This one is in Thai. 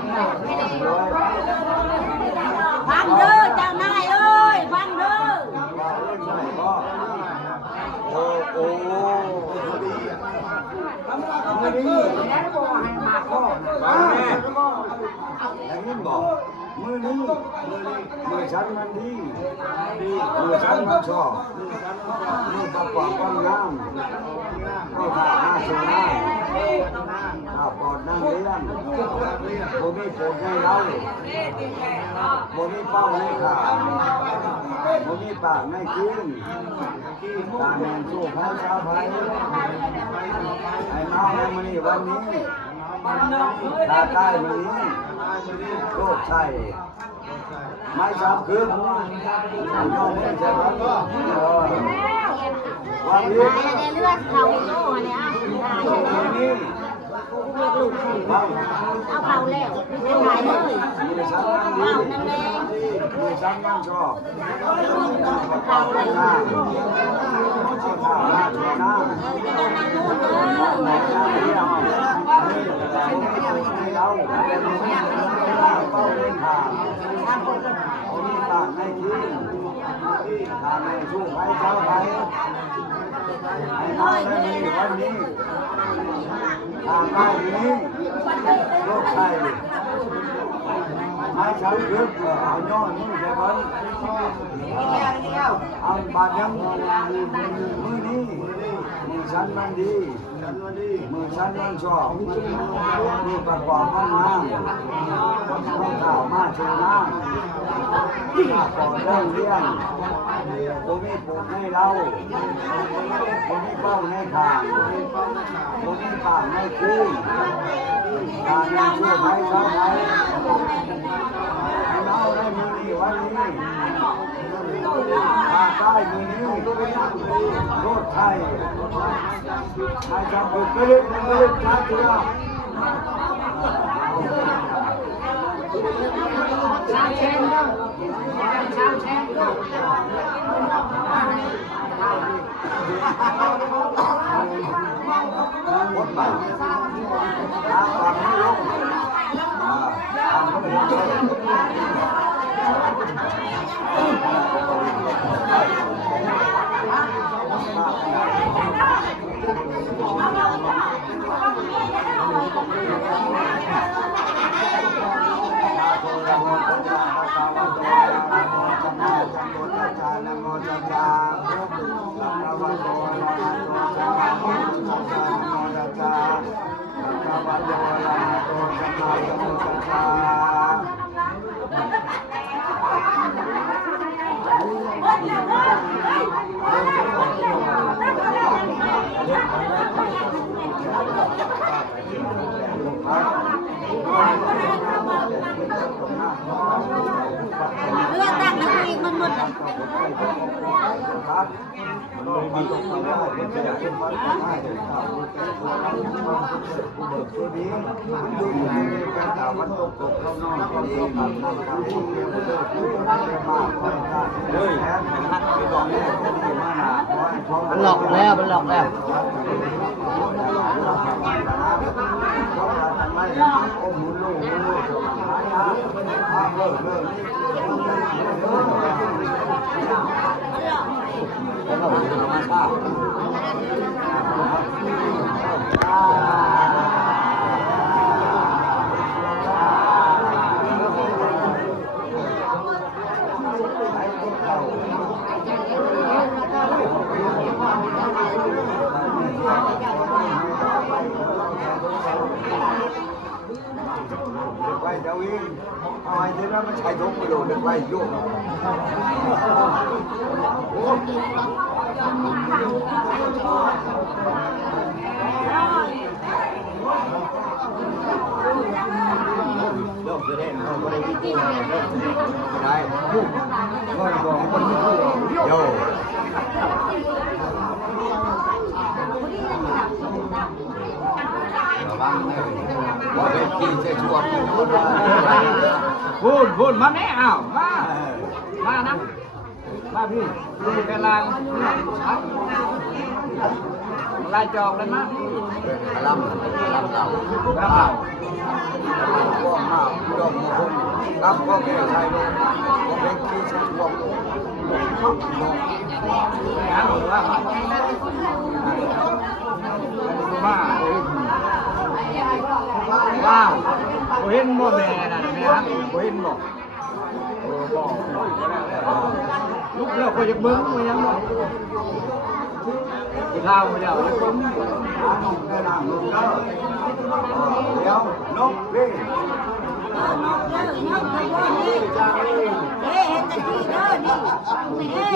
ฟังเด้อเจ้านายเอ้ยฟังเด้อโอ้โอ้มือนี้ฟังแม่อย่างนี้บอกมือนี้มือฉันมันดีมือฉันมันชอบมือประกอบความงามเข้าท่าหน้าชนะข้าปอดนั่งเลี้ยงบ่มีโผล่ให้เราบ่มีเป้าให้ขาบ่มีปากให้กินตาแมนสู้พายชาวไทยไอ้น้องในมันนี่วันนี้ตาใต้มันนี้โชคชัยไม่ชอบคืนน้องไม่ใช่วันวันนี้ในเลือดเขาโน่เนี่ยนี่เอาเผาแล้วไม่หายเลยเผานั่นเองมือฉันมันชอบเผาเลยหน้าเอาท่าหน้าชนะหน้าเลี้ยงให้เราเป้าเล่นทางมีปากให้กินทางให้สู้ไปเจ้าไปให้น้องได้มีวันนี้ทางได้นี้โลกไทยให้ฉันยึดเอาย่อนี่ใช่ไหมเอาบาดยังมือนี้มือฉันมันดีมือฉันมันชอบมีประกอบมันงามต้องข่าวมาชนะมาก่อนเรื่องเลี้ยงผมมีปลูกให้เราผมมีเป้าให้ทางผมมีปากให้คืนทางในช่วยให้เขาไว้ให้เราได้มือนี้วันนี้ภาคใต้มือนี้โลดไทยให้จำเป็นกระลึกช้าเถื่อชาเชนเด้อชาเชนเด้อหมดไปทางฝั่งนี้ลงทางฝั่งนี้เลือดตั้งนักวิ่งมันหมดเลยตัวนี้ดูอยู่ในการข่าวมันตกเข้านอกก็ต้องทำการที่เรียนรู้ได้มากกว่าการเฮ้ยแอนมันหัดไปบอกแม่ที่ดีมากนะมันหลอกแล้วเขาทำไมโอ้หมุนลูกเลิกแล้วเราธรรมชาติไปเจ้าวิ่งเอาไอ้ที่นั่นมันใช้ทุกประโยชน์เด็กไล่ยุ่งเริ่มจะเล่นเขาไม่ได้ที่ตัวได้ยุ่งก็บอกคนที่พูดโย่ว่าเป็นกินเสียชวนพูดมาแม่อ้าวมานะมาพี่ดูแกลางลายจองเลยมั้ยลำเราพวกมา คนรับก็แก้ไขเลยเป็นที่สมควรบ้าว้าวเห็นบ่แม่น่ะแม่ครับเห็นบ่ลุกแล้วก็จะเบิ้งมายังบ่กินข้าวมาแล้วจะเบิ้งเดี๋ยวนกเว้ย นกเด้อนกเด้อนี่เฮ้เห็นแต่ที่เด้อนี่เฮ้